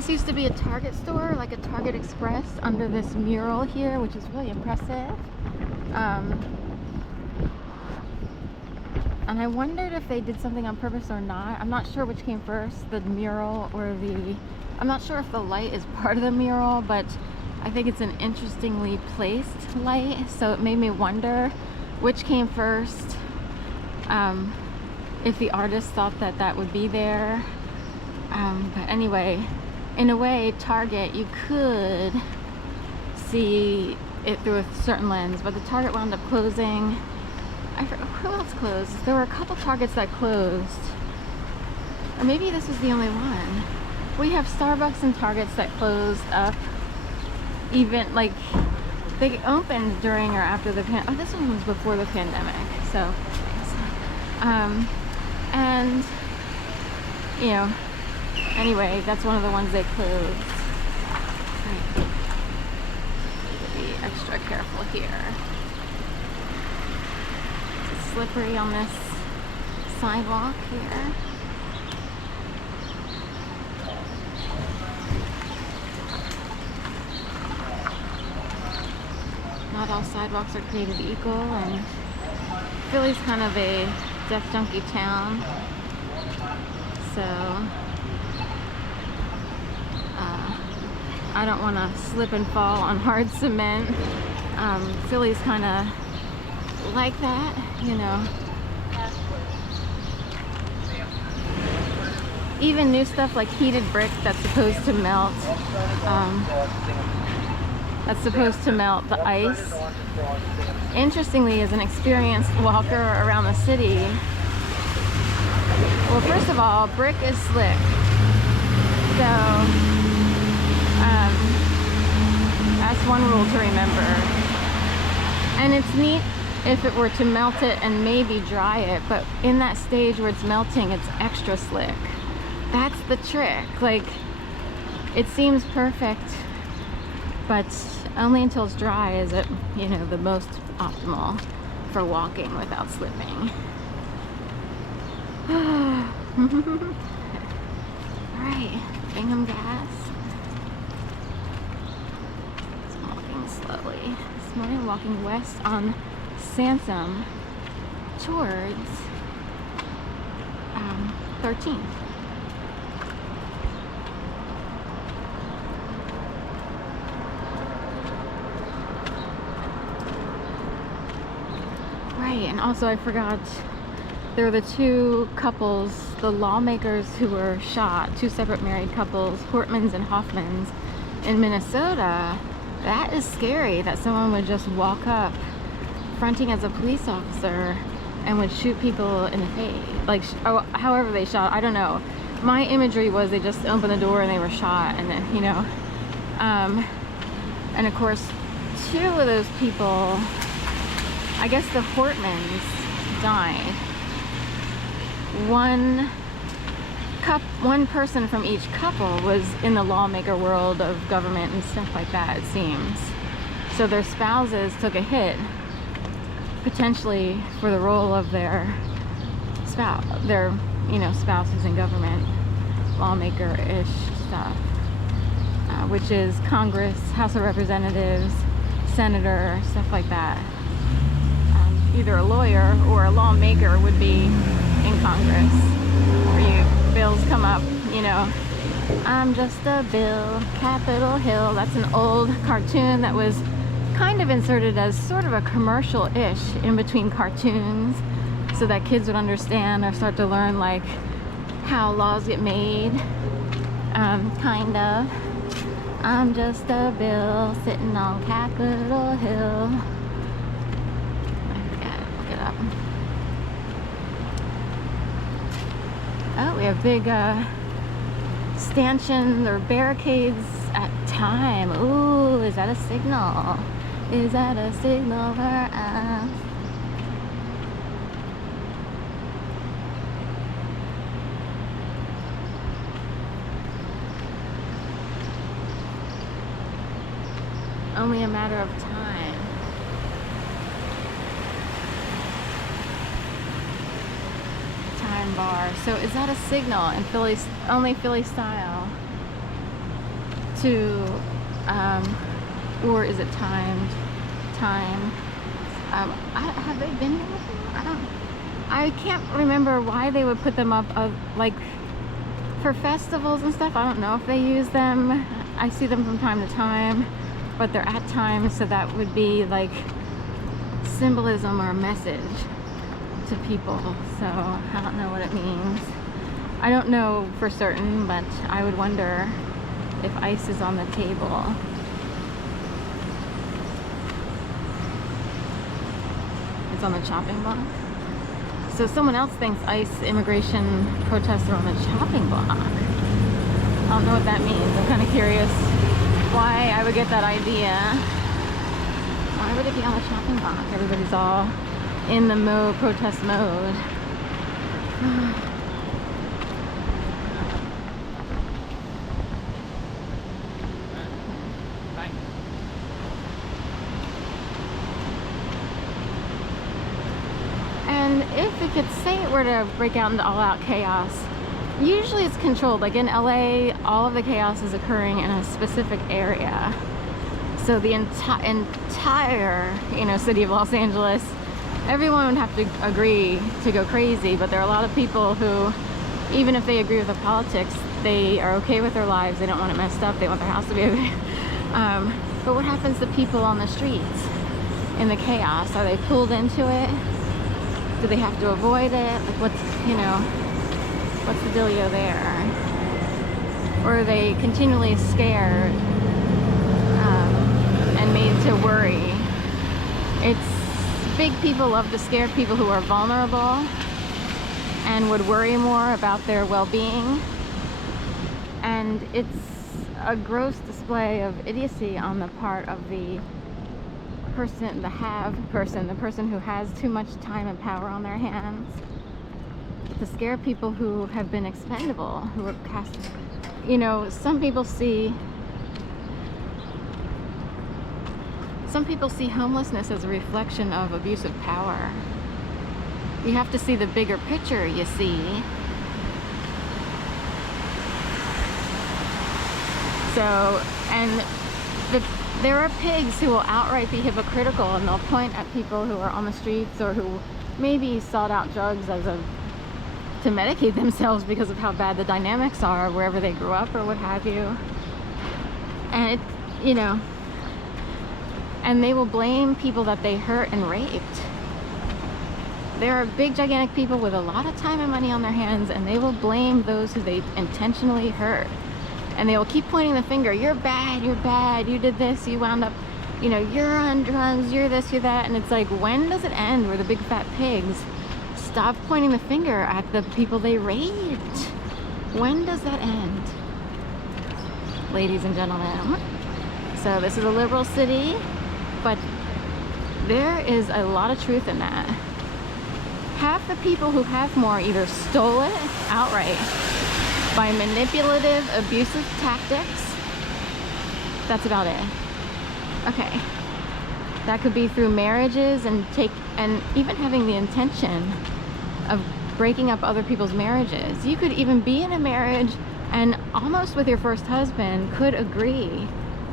This used to be a Target store, like a Target Express, under this mural here, which is really impressive. And I wondered if they did something on purpose or not. I'm not sure which came first, the mural or the... I'm not sure if the light is part of the mural, but I think it's an interestingly placed light, so it made me wonder which came first. If the artist thought that that would be there. But anyway, in a way, Target, you could see it through a certain lens, but the Target wound up closing. I forgot who else closed. There were a couple Targets that closed, or maybe this was the only one. We have Starbucks and Targets that closed up, even like they opened during or after the oh, this one was before the pandemic, so and you know, anyway, that's one of the ones they closed. Right. Be extra careful here. It's slippery on this sidewalk here. Not all sidewalks are created equal, and Philly's kind of a death junkie town, so I don't want to slip and fall on hard cement. Philly's kind of like that, you know. Even new stuff like heated brick that's supposed to melt, the ice. Interestingly, as an experienced walker around the city, well, first of all, brick is slick, so that's one rule to remember. And it's neat if it were to melt it and maybe dry it, but in that stage where it's melting, it's extra slick. That's the trick. Like, it seems perfect, but only until it's dry is it, you know, the most optimal for walking without slipping. Alright, Bingham Gas. Just walking slowly. This morning, walking west on Sansom towards 13th. Right, and also I forgot, there were the two couples, the lawmakers who were shot, two separate married couples, Hortmans and Hoffmans, in Minnesota. That is scary, that someone would just walk up, fronting as a police officer, and would shoot people in the face. Like, however they shot, I don't know. My imagery was they just opened the door and they were shot, and then, you know. And of course, two of those people, I guess the Hortmans died. One person from each couple was in the lawmaker world of government and stuff like that, it seems. So their spouses took a hit, potentially for the role of their spouse, spouses in government, lawmaker-ish stuff, which is Congress, House of Representatives, Senator, stuff like that. Either a lawyer or a lawmaker would be in Congress, where bills come up, you know. I'm just a bill, Capitol Hill. That's an old cartoon that was kind of inserted as sort of a commercial-ish in between cartoons, so that kids would understand or start to learn like how laws get made, kind of. I'm just a bill sitting on Capitol Hill. Oh, we have big stanchions or barricades at time. Ooh, is that a signal? Is that a signal for us? Only a matter of time. Time bar. So is that a signal in Philly, only Philly style? to, or is it timed? Time. Have they been here before? I can't remember why they would put them up like for festivals and stuff. I don't know if they use them. I see them from time to time, but they're at times, so that would be like symbolism or a message to people. So I don't know what it means. I don't know for certain, but I would wonder if ice is on the table. It's on the chopping block. So someone else thinks ICE immigration protests are on the chopping block. I don't know what that means. I'm kind of curious why I would get that idea. Why would it be on the chopping block? Everybody's all in the protest mode. And if it could say it were to break out into all-out chaos, usually it's controlled. Like in LA, all of the chaos is occurring in a specific area. So the entire, city of Los Angeles, everyone would have to agree to go crazy. But there are a lot of people who, even if they agree with the politics, they are okay with their lives. They don't want it messed up. They want their house to be okay. But what happens to people on the streets in the chaos? Are they pulled into it? Do they have to avoid it? Like what's the dealio there? Or are they continually scared and made to worry? Big people love to scare people who are vulnerable and would worry more about their well-being. And it's a gross display of idiocy on the part of the person, the person who has too much time and power on their hands, to scare people who have been expendable, who are cast. Some people see homelessness as a reflection of abuse of power. You have to see the bigger picture, you see. So, and there are pigs who will outright be hypocritical, and they'll point at people who are on the streets or who maybe sought out drugs to medicate themselves because of how bad the dynamics are wherever they grew up or what have you. And and they will blame people that they hurt and raped. There are big, gigantic people with a lot of time and money on their hands, and they will blame those who they intentionally hurt. And they will keep pointing the finger. You're bad, you did this, you wound up, you're on drugs, you're this, you're that. And it's like, when does it end where the big fat pigs stop pointing the finger at the people they raped? When does that end? Ladies and gentlemen. So this is a liberal city, but there is a lot of truth in that. Half the people who have more either stole it outright by manipulative, abusive tactics. That's about it. Okay. That could be through marriages and even having the intention of breaking up other people's marriages. You could even be in a marriage and almost with your first husband could agree